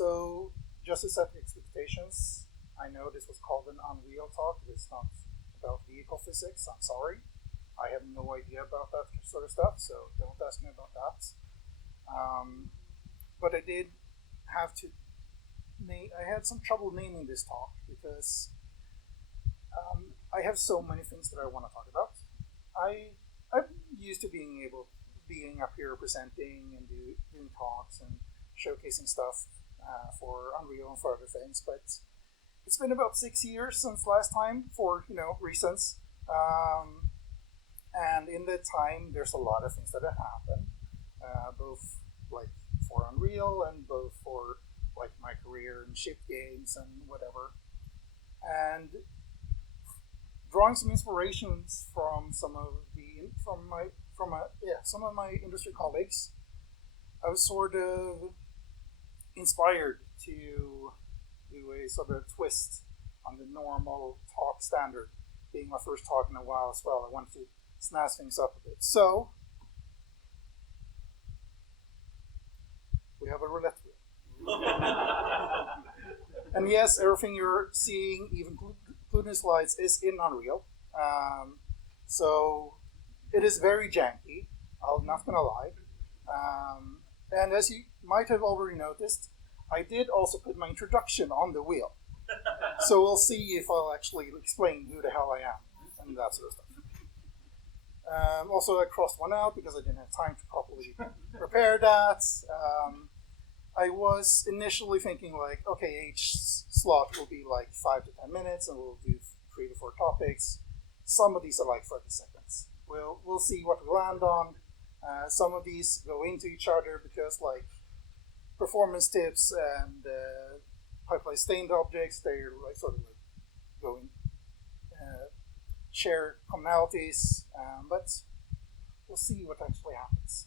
So, just to set expectations, I know this was called an UnWheel talk. It's not about vehicle physics. I'm sorry. I have no idea about that sort of stuff, so don't ask me about that. But I did have to I had some trouble naming this talk because I have so many things that I want to talk about. I'm used to being up here presenting and doing talks and showcasing stuff for UnReal and for other things, but it's been about 6 years since last time for reasons. And in that time, there's a lot of things that have happened, both like for UnReal and both for like my career in ship games and whatever. And drawing some inspirations from some of my industry colleagues, I was sort of inspired to do a sort of twist on the normal talk standard. Being my first talk in a while as well, I wanted to snazz things up a bit. So we have a roulette wheel. And yes, everything you're seeing, even including slides, is in Unreal. So it is very janky, I'm not gonna lie. And as you might have already noticed, I did also put my introduction on the wheel. So we'll see if I'll actually explain who the hell I am and that sort of stuff. Also, I crossed one out because I didn't have time to properly prepare that. I was initially thinking like, okay, each slot will be like 5 to 10 minutes and we'll do 3 to 4 topics. Some of these are like 30 seconds. We'll see what we land on. Some of these go into each other because like performance tips and pipeline stained objects, they're like sort of like going share commonalities, but we'll see what actually happens.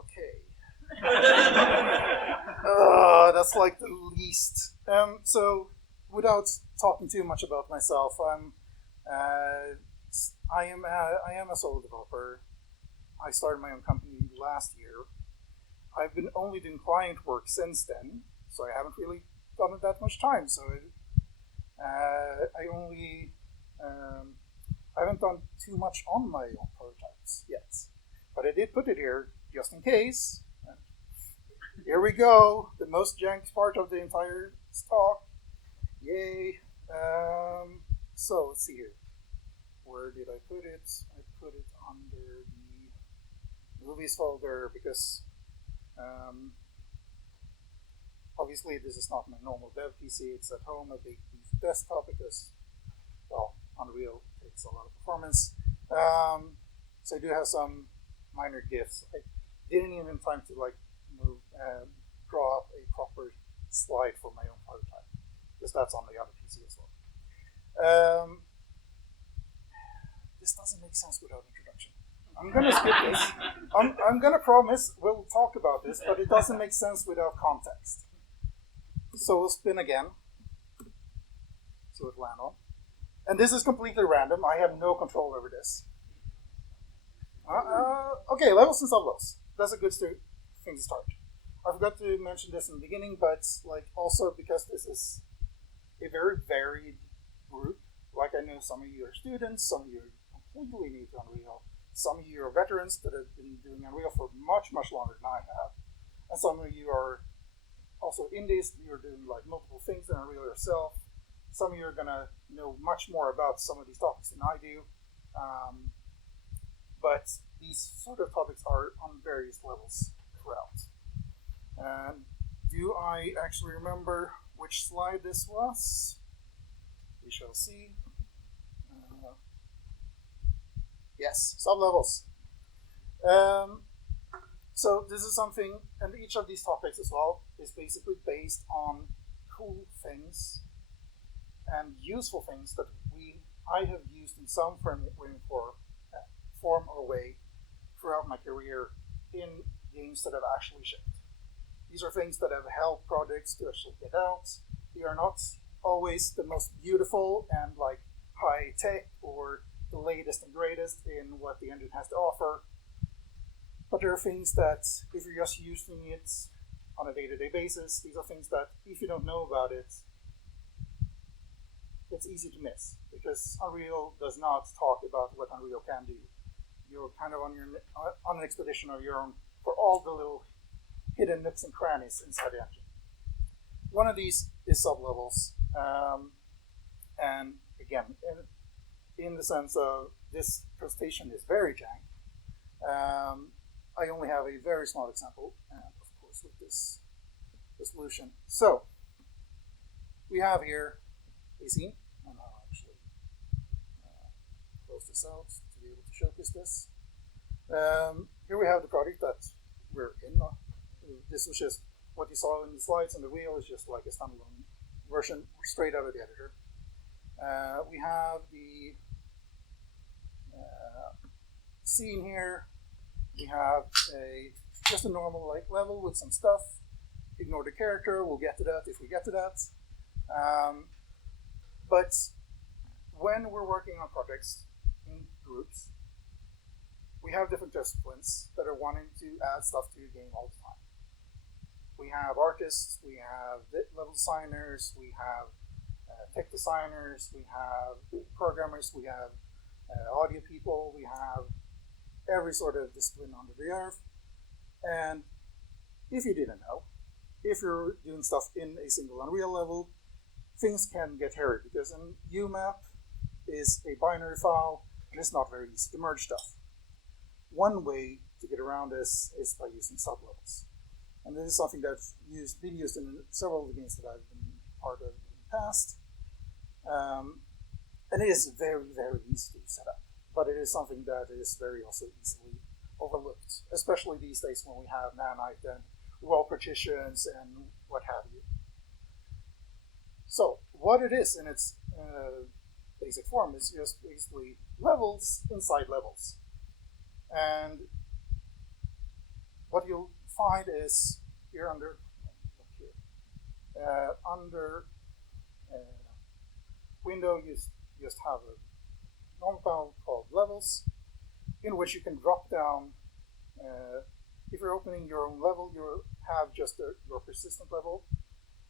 Okay. That's like the least. So, without talking too much about myself, I am a solo developer. I started my own company last year. I've been only doing client work since then, so I haven't really done it that much time. So I haven't done too much on my own prototypes yet. But I did put it here just in case. Here we go, the most jank part of the entire talk. Yay. So let's see here. Where did I put it? I put it under the movies folder because obviously this is not my normal dev PC. It's at home, a big desktop because, well, Unreal takes a lot of performance. So I do have some minor GIFs. I didn't even have time to like draw up a proper slide for my own prototype because that's on the other PC as well. This doesn't make sense without introduction. I'm gonna skip this. I'm gonna promise we'll talk about this, but it doesn't make sense without context. So we'll spin again. See what land on. And this is completely random. I have no control over this. Okay, levels and sub-levels. That's a good thing to start. I forgot to mention this in the beginning, but like also because this is a very varied group. Like I know some of you are students, some of you are completely new to Unreal. Some of you are veterans that have been doing Unreal for much, much longer than I have. And some of you are also indies, you're doing like multiple things in Unreal yourself. Some of you are gonna know much more about some of these topics than I do. But these sort of topics are on various levels throughout. Do I actually remember which slide this was? We shall see. Yes, sub-levels. So this is something, and each of these topics as well is basically based on cool things and useful things that I have used in some form or way throughout my career in games that have actually shipped. These are things that have helped projects to actually get out. They are not always the most beautiful and like high tech or the latest and greatest in what the engine has to offer. But there are things that, if you're just using it on a day-to-day basis, these are things that, if you don't know about it, it's easy to miss, because Unreal does not talk about what Unreal can do. You're kind of on an expedition of your own for all the little hidden nooks and crannies inside the engine. One of these is sublevels, and again, in the sense of this presentation is very jank. I only have a very small example, and of course with this solution. So we have here a scene, and I'll actually close this out to be able to showcase this. Here we have the project that we're in. This was just what you saw in the slides, and the wheel is just like a standalone version straight out of the editor. We have the scene here. We have just a normal light level with some stuff. Ignore the character, we'll get to that if we get to that. But when we're working on projects in groups, we have different disciplines that are wanting to add stuff to your game all the time. We have artists, we have level designers, we have tech designers, we have programmers, we have audio people, we have every sort of discipline under the earth. And if you didn't know, if you're doing stuff in a single Unreal level, things can get hairy, because an UMap is a binary file and it's not very easy to merge stuff. One way to get around this is by using sublevels. And this is something that's been used in several of the games that I've been part of in the past. And it is very, very easy to set up. But it is something that is very also easily overlooked, especially these days when we have nanite and wall partitions and what have you. So what it is in its basic form is just basically levels inside levels. And what you'll find is here under window, you just have a normal panel called levels, in which you can drop down. If you're opening your own level, you have just your persistent level,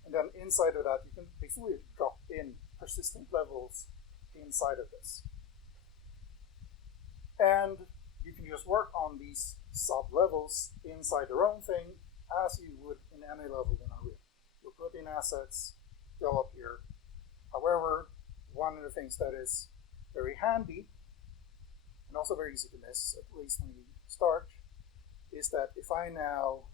and then inside of that, you can basically drop in persistent levels inside of this. And you can just work on these sub-levels inside their own thing as you would in any level in Unreal. You'll put in assets, go up here. However, one of the things that is very handy and also very easy to miss, at least when you start, is that if I now,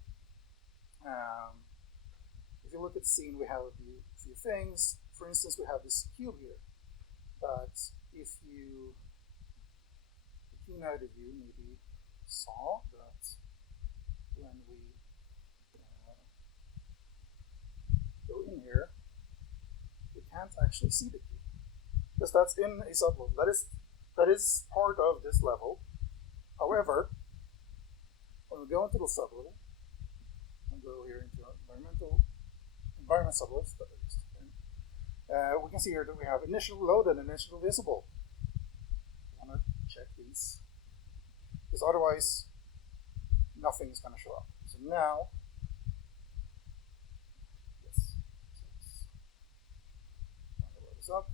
if you look at the scene, we have a few things. For instance, we have this cube here, but if you, the keynote of you maybe saw that when we go in here, we can't actually see the cube, because that's in a sublevel. That is part of this level. However, when we go into the sublevel and go here into environment sublevels, we can see here that we have initial load and initial visible. I want to check these, because otherwise nothing is going to show up. So now, yes, so let's load this up.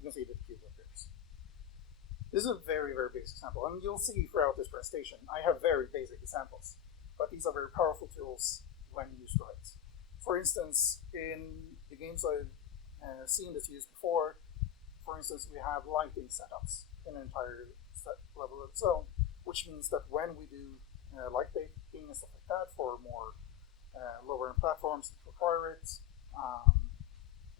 You can see that the cube appears. This is a very, very basic example, and you'll see throughout this presentation, I have very basic examples, but these are very powerful tools when used right. For instance, in the games I've seen this used before, for instance, we have lighting setups in an entire level of its own, which means that when we do light baking and stuff like that for more lower-end platforms that require it,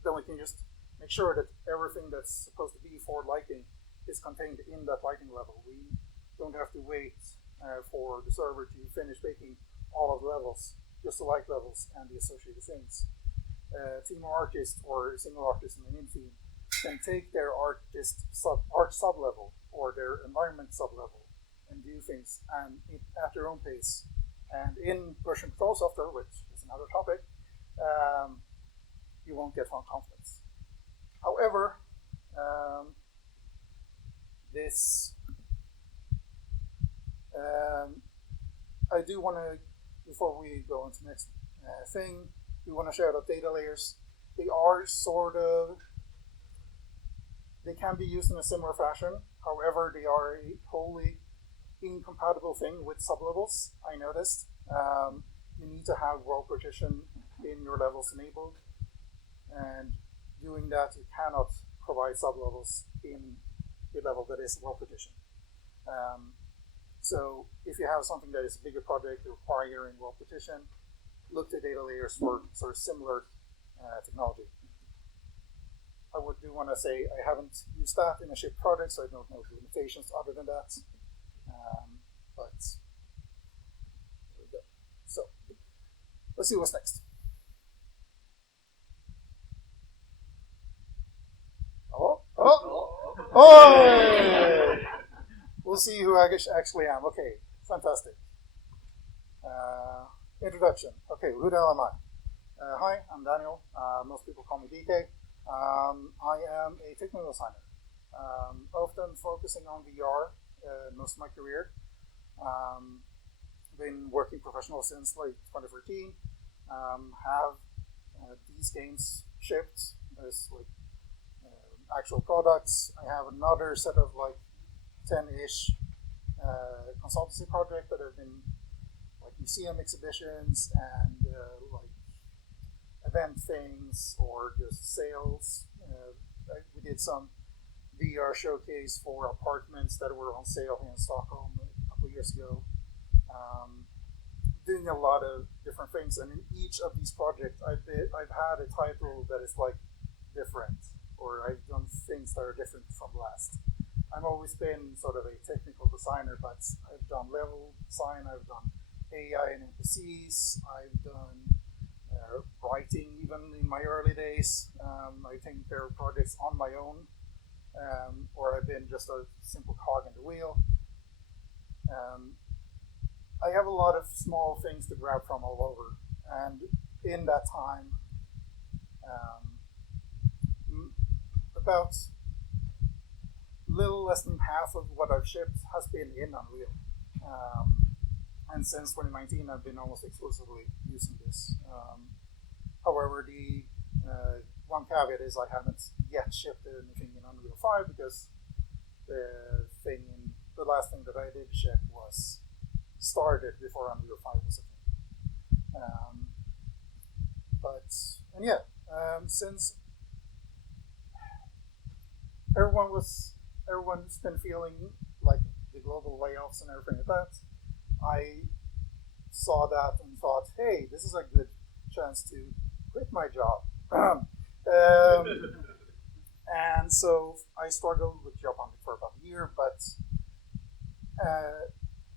then we can just make sure that everything that's supposed to be for lighting is contained in that lighting level. We don't have to wait for the server to finish baking all of the levels, just the light levels and the associated things. A team of artists or a single artist in an in-team can take their art sub-level or their environment sub-level and do things at their own pace. And in version control software, which is another topic, you won't get full confidence. However, this I do want to, before we go into the next thing, we want to shout out data layers. They are they can be used in a similar fashion. However, they are a wholly incompatible thing with sublevels, I noticed. You need to have roll partition in your levels enabled, and doing that, you cannot provide sublevels in a level that is roll partition. So if you have something that is a bigger project requiring roll partition, look to data layers for sort of similar technology. I do want to say I haven't used that in a ship project, so I don't know the limitations other than that. But there we go. So let's see what's next. Oh! We'll see who I actually am. Okay, fantastic. Introduction. Okay, who the hell am I? Hi, I'm Daniel. Most people call me DK. I am a technical designer, often focusing on VR most of my career. Been working professional since like 2014. Have these games shipped as like actual products. I have another set of like 10-ish consultancy projects that have been like museum exhibitions and like event things or just sales. We did some VR showcase for apartments that were on sale here in Stockholm a couple of years ago. Doing a lot of different things, and in each of these projects, I've had a title that is like different, or I've done things that are different from last. I've always been sort of a technical designer, but I've done level design, I've done AI and NPCs, I've done writing even in my early days. I think there are projects on my own, or I've been just a simple cog in the wheel. I have a lot of small things to grab from all over, and in that time, about little less than half of what I've shipped has been in UnWheel. And since 2019, I've been almost exclusively using this. However, the one caveat is I haven't yet shipped anything in UnWheel 5 because the last thing that I did ship was started before UnWheel 5 was a thing. Since everyone's been feeling like the global layoffs and everything like that, I saw that and thought, hey, this is a good chance to quit my job. And so I struggled with job hunting for about a year, but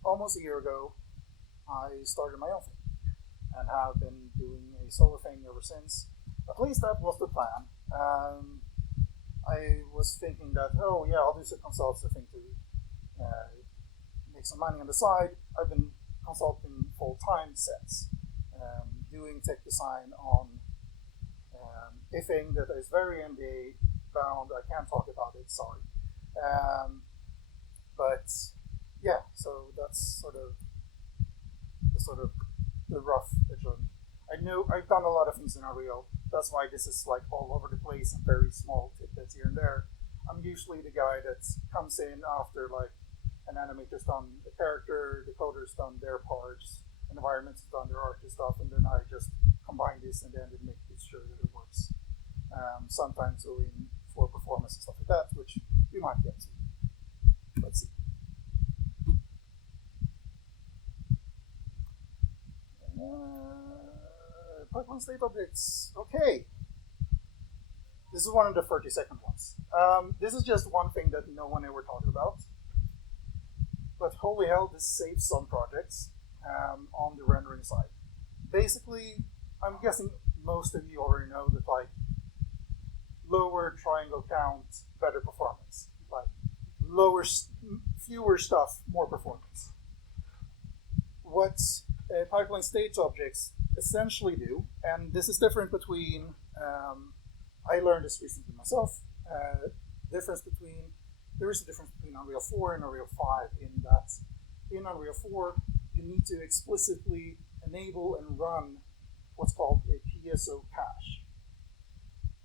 almost a year ago, I started my own thing and have been doing a solo thing ever since. At least that was the plan. I was thinking that, oh yeah, I'll do some consulting thing to make some money on the side. I've been consulting full time since, doing tech design on a thing that is very NDA bound. I can't talk about it, sorry. But yeah, so that's sort of the rough picture. I know I've done a lot of things in UnWheel. That's why this is like all over the place and very small tidbits here and there. I'm usually the guy that comes in after like an animator's done the character, the coder's done their parts, an environment's done their art and stuff, and then I just combine this and then make sure that it works. Sometimes doing for performance and stuff like that, which we might get to. Let's see. Pipeline state objects. Okay. This is one of the 30-second ones. This is just one thing that no one ever talked about. But holy hell, this saves some projects on the rendering side. Basically, I'm guessing most of you already know that like lower triangle count, better performance. Like fewer stuff, more performance. What pipeline state objects essentially do, And this is different between, I learned this recently myself, there is a difference between Unreal 4 and Unreal 5 in that in Unreal 4 you need to explicitly enable and run what's called a PSO cache.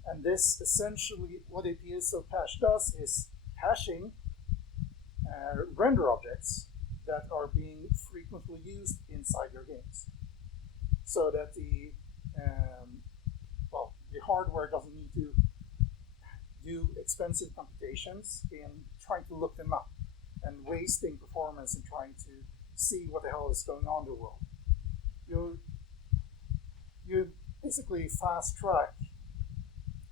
And this essentially, what a PSO cache does is caching render objects that are being frequently used inside your games, so that the hardware doesn't need to do expensive computations in trying to look them up and wasting performance in trying to see what the hell is going on in the world. You basically fast track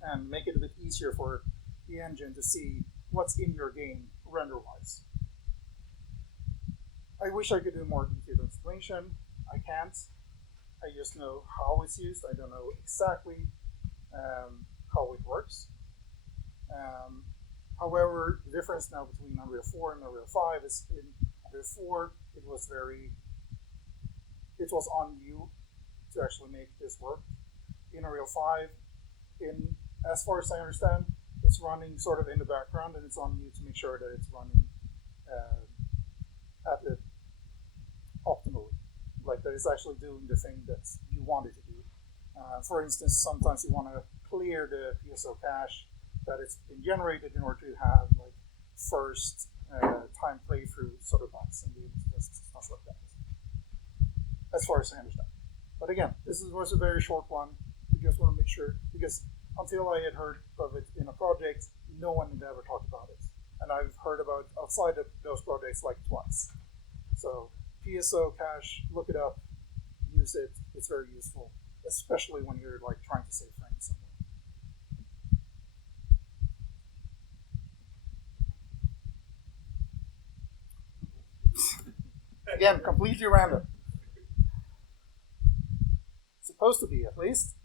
and make it a bit easier for the engine to see what's in your game render-wise. I wish I could do more detailed explanation. I can't. I just know how it's used. I don't know exactly how it works. However, the difference now between Unreal 4 and Unreal 5 is in Unreal 4 it was on you to actually make this work. In Unreal 5, as far as I understand, it's running sort of in the background, and it's on you to make sure that it's running at the optimally, like that it's actually doing the thing that you want it to do. For instance, sometimes you want to clear the PSO cache that it's been generated in order to have like first time playthrough sort of bugs and be able to test stuff like that. As far as I understand. But again, this was a very short one. We just want to make sure, because until I had heard of it in a project, no one had ever talked about it. And I've heard about outside of those projects like twice. So PSO cache, look it up, use it. It's very useful, especially when you're like trying to save frames somewhere. Again, completely random. Supposed to be, at least.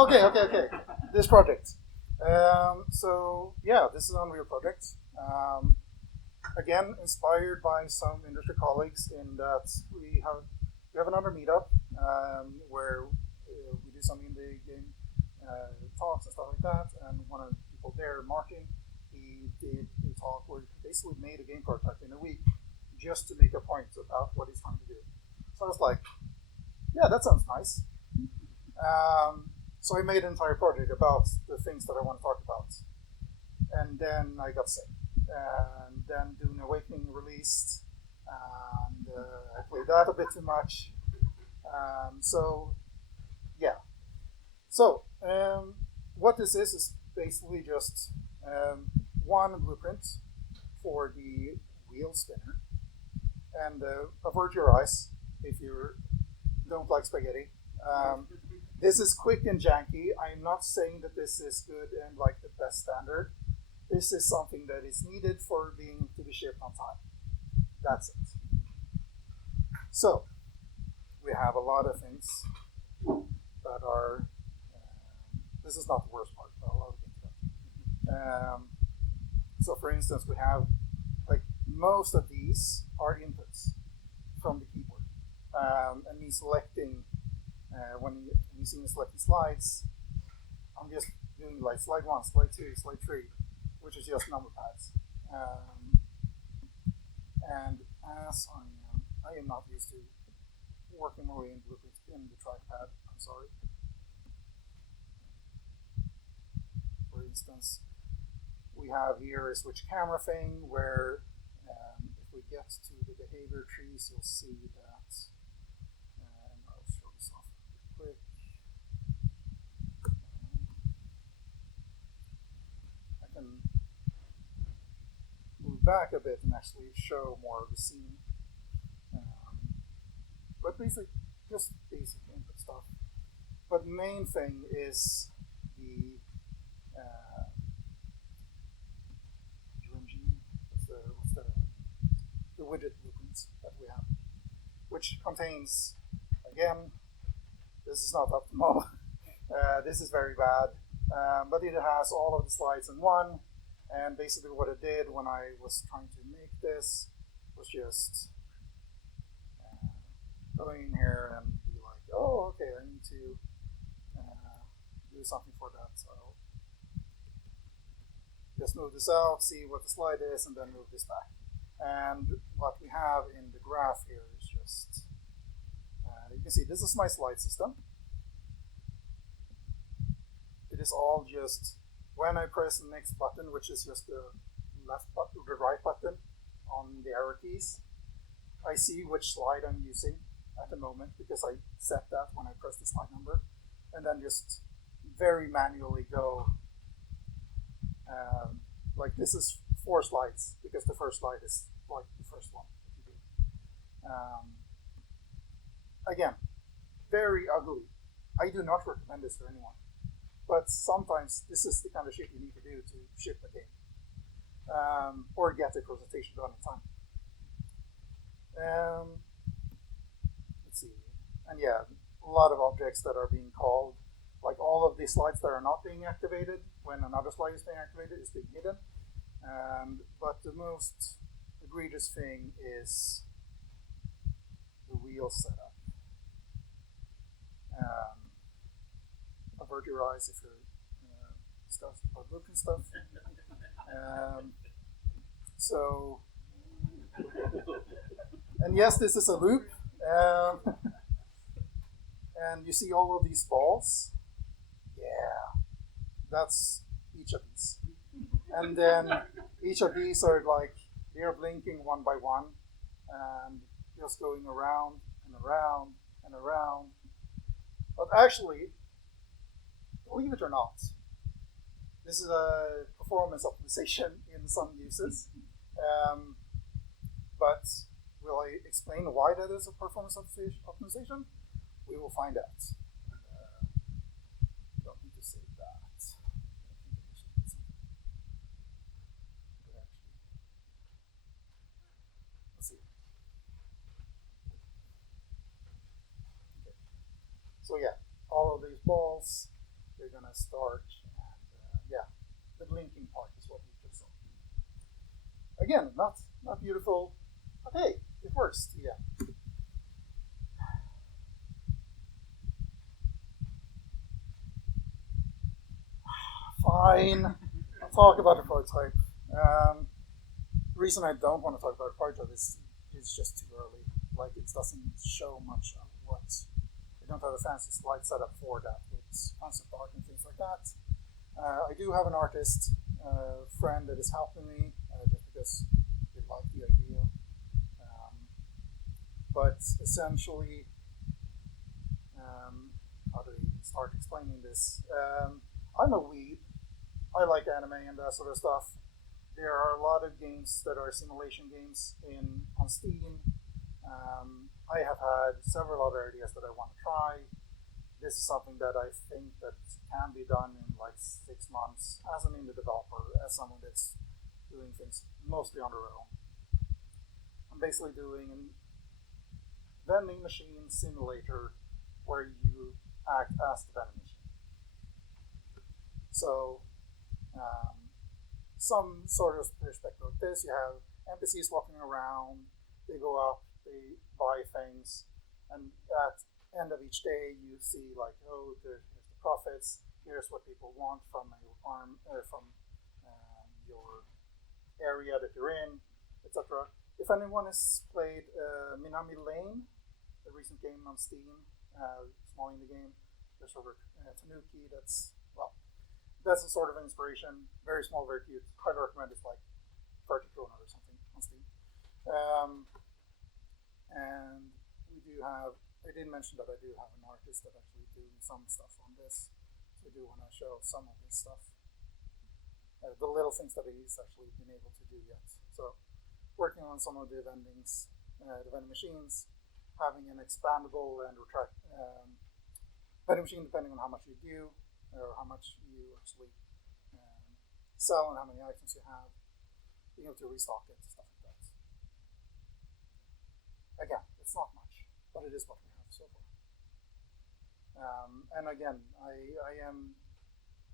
Okay. This project. So yeah, this is an Unreal project. Again, inspired by some industry colleagues in that we have another meetup where we do some indie game talks and stuff like that. And one of the people there, Martin, he did a talk where he basically made a game prototype in a week just to make a point about what he's trying to do. So I was like, yeah, that sounds nice. So I made an entire project about the things that I want to talk about. And then I got sick. And then Dune Awakening released. And I played that a bit too much. So, yeah. So, what this is basically just one blueprint for the wheel spinner. And avert your eyes if you don't like spaghetti. This is quick and janky. I'm not saying that this is good and like the best standard. This is something that is needed for being to be shipped on time. That's it. So, we have a lot of things that are, this is not the worst part, but I'll get to that. So for instance, we have, like, most of these are inputs from the keyboard. And me selecting, when you see me selecting slides, I'm just doing like slide 1, slide 2, slide 3, which is just number pads. And as I am not used to working my way in blueprints in the trackpad, I'm sorry. For instance, we have here a switch camera thing where if we get to the behavior trees, you'll see that. And I'll show this off real quick. I can move back a bit and actually show more of the scene. But basically, just basic input stuff. But main thing is the the widget blueprints that we have, which contains, again, this is not optimal. This is very bad, but it has all of the slides in one. And basically, what it did when I was trying to make this was just go in here and be like, oh, okay, I need to do something for that. So I'll just move this out, see what the slide is, and then move this back. And what we have in the graph here is just, you can see this is my slide system. It is all just, when I press the next button, which is just the left button, the right button on the arrow keys, I see which slide I'm using at the moment because I set that when I press the slide number, and then just very manually go, like this is 4 slides because the first slide is like the first one that you do. Again, very ugly. I do not recommend this to anyone, but sometimes this is the kind of shit you need to do to ship a game, or get a presentation done in time. Let's see, and yeah, a lot of objects that are being called, like all of these slides that are not being activated when another slide is being activated is being hidden. But the most egregious thing is the wheel setup. Avert your eyes if you're discussing about look and stuff. So, and yes, this is a loop. And you see all of these balls. Yeah, that's each of these. And then each of these are like, they're blinking one by one and just going around and around and around. But actually, believe it or not, this is a performance optimization in some uses. But will I explain why that is a performance optimization? We will find out. Don't need to save that. Let's see. Okay. So yeah, all of these balls, they're gonna start, and yeah, the blinking part is what we just saw. Again, not beautiful, but hey, it works. Yeah. Fine. I'll talk about the prototype. The reason I don't want to talk about the prototype is it's just too early. Like, it doesn't show much of what. I don't have a fancy slide setup for that with concept art and things like that. I do have an artist friend that is helping me just because they like the idea. But essentially, how do we start explaining this? I'm a weeb. I like anime and that sort of stuff. There are a lot of games that are simulation games on Steam. I have had several other ideas that I want to try. This is something that I think that can be done in like 6 months as an indie developer, as someone that's doing things mostly on their own. I'm basically doing a vending machine simulator where you act as the vending machine. So, some sort of perspective of this, you have NPCs walking around, they go up, they buy things, and at the end of each day you see like, oh, here's the profits, here's what people want from a farm, from your area that you're in, etc. If anyone has played Minami Lane, the recent game on Steam, small indie game, there's Robert Tanuki, that's a sort of inspiration. Very small, very cute. Highly recommend. It's like 30 krona or something on Steam. And we do have, I did mention that I do have an artist that actually doing some stuff on this. So I do want to show some of his stuff. The little things that he's actually been able to do yet. So working on some of the vending machines, having an expandable and retract vending machine depending on how much you do, or how much you actually sell and how many items you have, being able to restock it, stuff like that. Again, it's not much, but it is what we have so far. And again, I am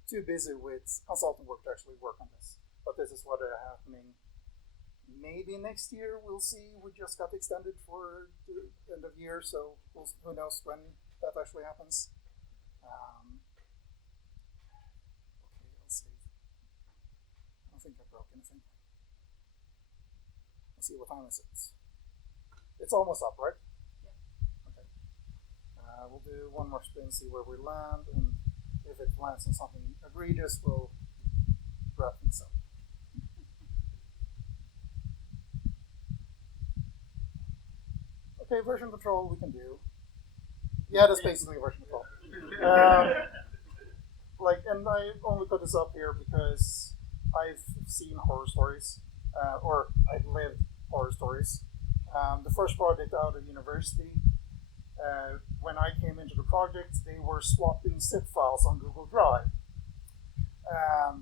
too busy with consulting work to actually work on this, but this is what is happening maybe next year, we'll see. We just got extended for the end of year, so who knows when that actually happens. Okay, let's see. I don't think I broke anything. Let's see, what time is it? It's almost up, right? Yeah. Okay. We'll do one more spin, see where we land, and if it lands on something egregious, we'll wrap things up. Okay, version control we can do. Yeah, that's basically version control. And I only put this up here because I've seen horror stories, or I've lived horror stories. The first project out of university, when I came into the project, they were swapping zip files on Google Drive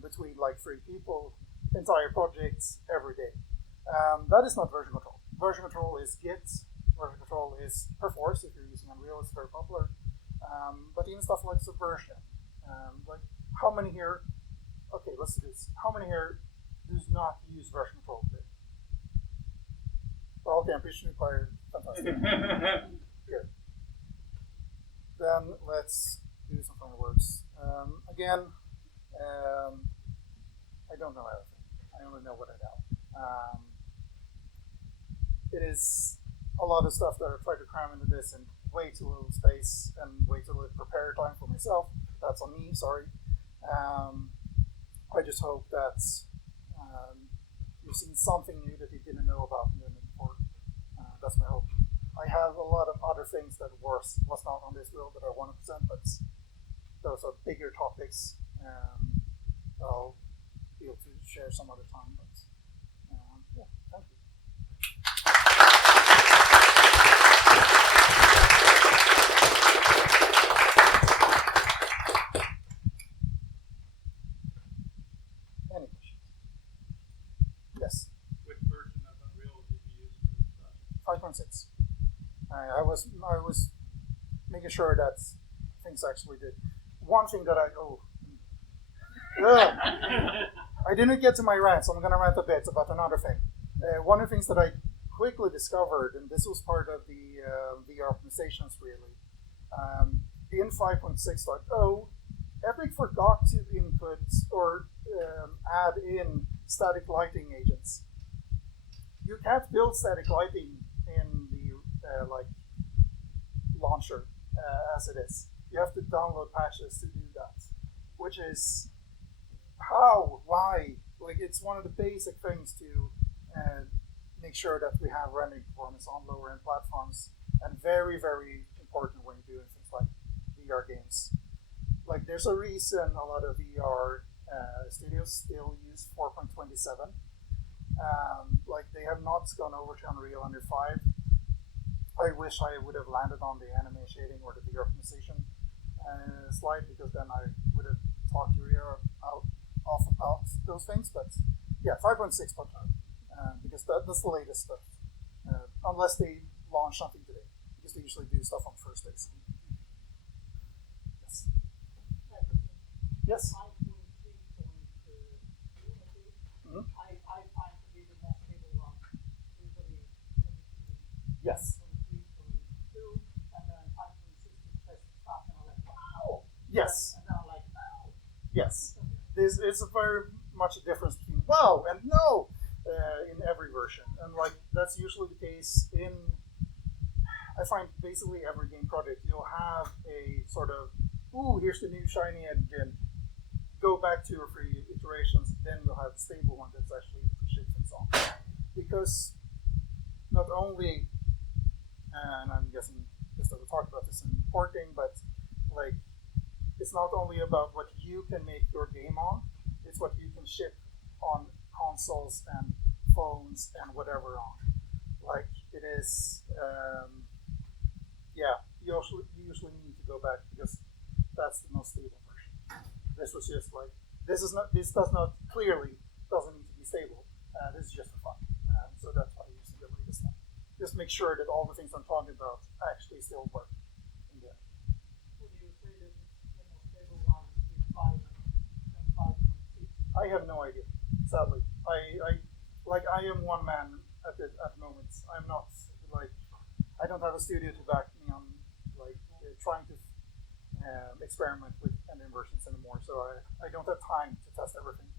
between like 3 people, entire projects every day. That is not version control. Version control is Git. Version control is Perforce if you're using UnWheel. It's very popular. But even stuff like Subversion, like how many here? Okay, let's do this. How many here does not use version control today? Well, okay, I'm pretty sure. Fantastic. Good. Then let's do some final words. Again, I don't know everything. I only know what I know. It is a lot of stuff that I try to cram into this in way too little space and way too little prepared time for myself. That's on me, sorry. I just hope that you've seen something new that you didn't know about me before. That's my hope. I have a lot of other things that was not on this wheel that I want to present, but those are bigger topics. I'll be able to share some other time, but yeah, thank you. Any questions? Yes. Which version of UnReal did you use for this project? 5.6. I was making sure that things actually did. One thing that I didn't get to my rant, so I'm going to rant a bit about another thing. One of the things that I quickly discovered, and this was part of the VR optimizations really, in 5.6.0, Epic forgot to input or add in static lighting agents. You can't build static lighting in the launcher as it is. You have to download patches to do that, which is why? Like, it's one of the basic things to make sure that we have rendering performance on lower end platforms, and very, very important when you're doing things like VR games. Like, there's a reason a lot of VR studios still use 4.27. Like, they have not gone over to Unreal under 5. I wish I would have landed on the anime shading or the VR optimization slide, because then I would have talked to Ria off about those things. But yeah, 5.6.0, because that's the latest stuff. Unless they launch something today, because they usually do stuff on first days. Yes. Yes. Mm-hmm. I find to be the most stable one. Usually Yes. 5.3.2, and then 5.6 says stuff, and I'm like, wow. Yes. And then I'm like, wow. Yes. This is a very much a difference between wow and no in every version, and like that's usually the case in. I find basically every game project you'll have a sort of, ooh, here's the new shiny engine. Go back 2 or 3 iterations, then you'll have a stable one that's actually shit things on. Because not only, and I'm guessing just that we talked about this in porting, but like it's not only about what you can make your game on, it's what you can ship on consoles and phones and whatever on. Like it is, you usually need to go back because that's the most stable version. This was just like this does not clearly doesn't need to be stable. This is just for fun. So that's why I use the latest one. Just make sure that all the things I'm talking about actually still work in there. Would you say that it's the most stable one with 5 and 5.6? I have no idea. Sadly, I like I am one man at the moment. I'm not like I don't have a studio to back me on like trying to experiment with engine versions anymore. So I don't have time to test everything.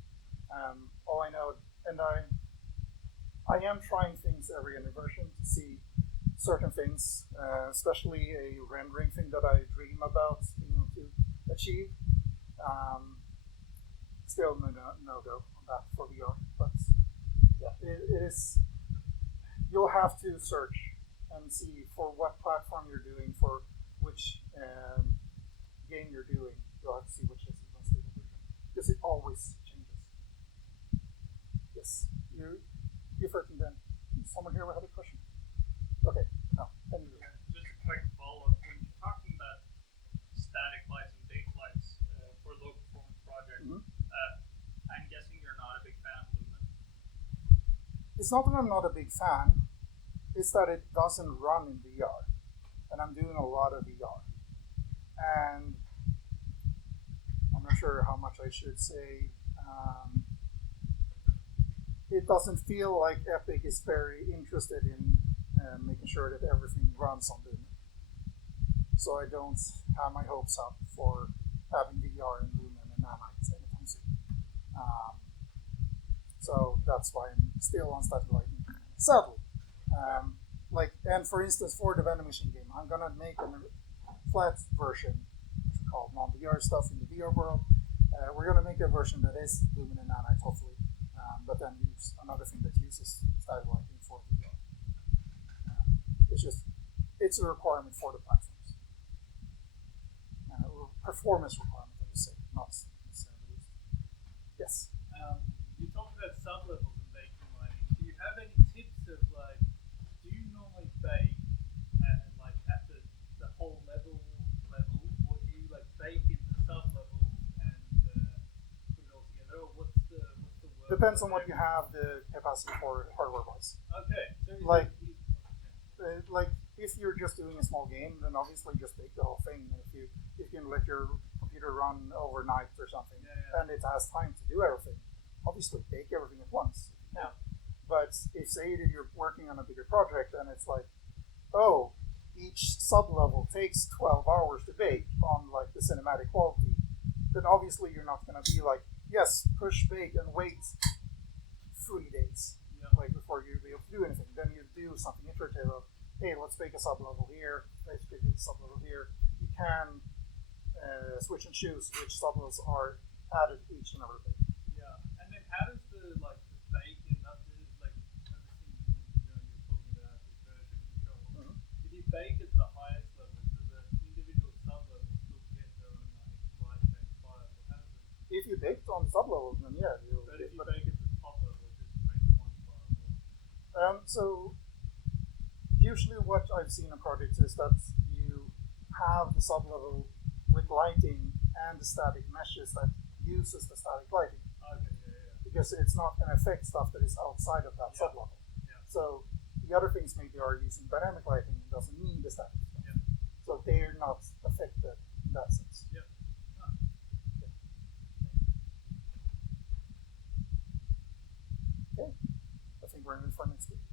All I know, and I am trying things every engine version to see certain things, especially a rendering thing that I dream about being able to achieve. Still no go on that for VR, but yeah, it is. You'll have to search and see for what platform you're doing, for which game you're doing. You'll have to see which is the most stable version because it always changes. Yes, you first, and then someone here had a question. Okay, no, then you. Yeah, just a quick follow-up. When you're talking about static lights and big lights for low performance projects, I'm guessing you're not a big fan of Lumen. It's not that I'm not a big fan. It's that it doesn't run in VR, and I'm doing a lot of VR, and I'm not sure how much I should say. It doesn't feel like Epic is very interested in making sure that everything runs on Lumen. So I don't have my hopes up for having VR in Lumen and Nanite anytime soon. So that's why I'm still on static lighting. Sadly. And for instance, for the Venom Machine game, I'm gonna make a flat version, called non-VR stuff in the VR world. We're gonna make a version that is Lumen and Nanite, hopefully, but then use another thing that uses static lighting for VR. It's a requirement for the platforms. Performance requirement, I would say, not necessarily. Yes. You talked about sub-levels in baking lighting. Do you have any tips of like, do you normally bake at the whole level, or do you like bake in the sub-levels and put it all together, or what's the work? Depends on what you have the capacity for hardware-wise. Okay. So like if you're just doing a small game, then obviously just bake the whole thing. If you can let your computer run overnight or something, and it has time to do everything, obviously bake everything at once. Yeah. But if say that you're working on a bigger project and it's like, oh, each sub-level takes 12 hours to bake on like the cinematic quality, then obviously you're not going to be like, yes, push bake and wait 3 days like before you be able to do anything. Then you do something iterative of, hey, let's bake a sub-level here, let's bake a sub-level here. You can switch and choose which sub-levels are added each and every day. Yeah, and then how does the bake and other thing you're talking about the version control? If you bake at the highest level, do the individual sub levels still get their own light bake fire? How does it? If you baked on the sub-level, then yeah. But if you bake at the top level, it just makes one fire. So usually what I've seen in projects is that you have the sub-level with lighting and the static meshes that uses the static lighting. Okay, yeah. Because it's not going to affect stuff that is outside of that sub-level. Yeah. So the other things maybe are using dynamic lighting and doesn't need the static stuff. Yeah. So they're not affected in that sense. Yeah. Okay. I think we're in for next week.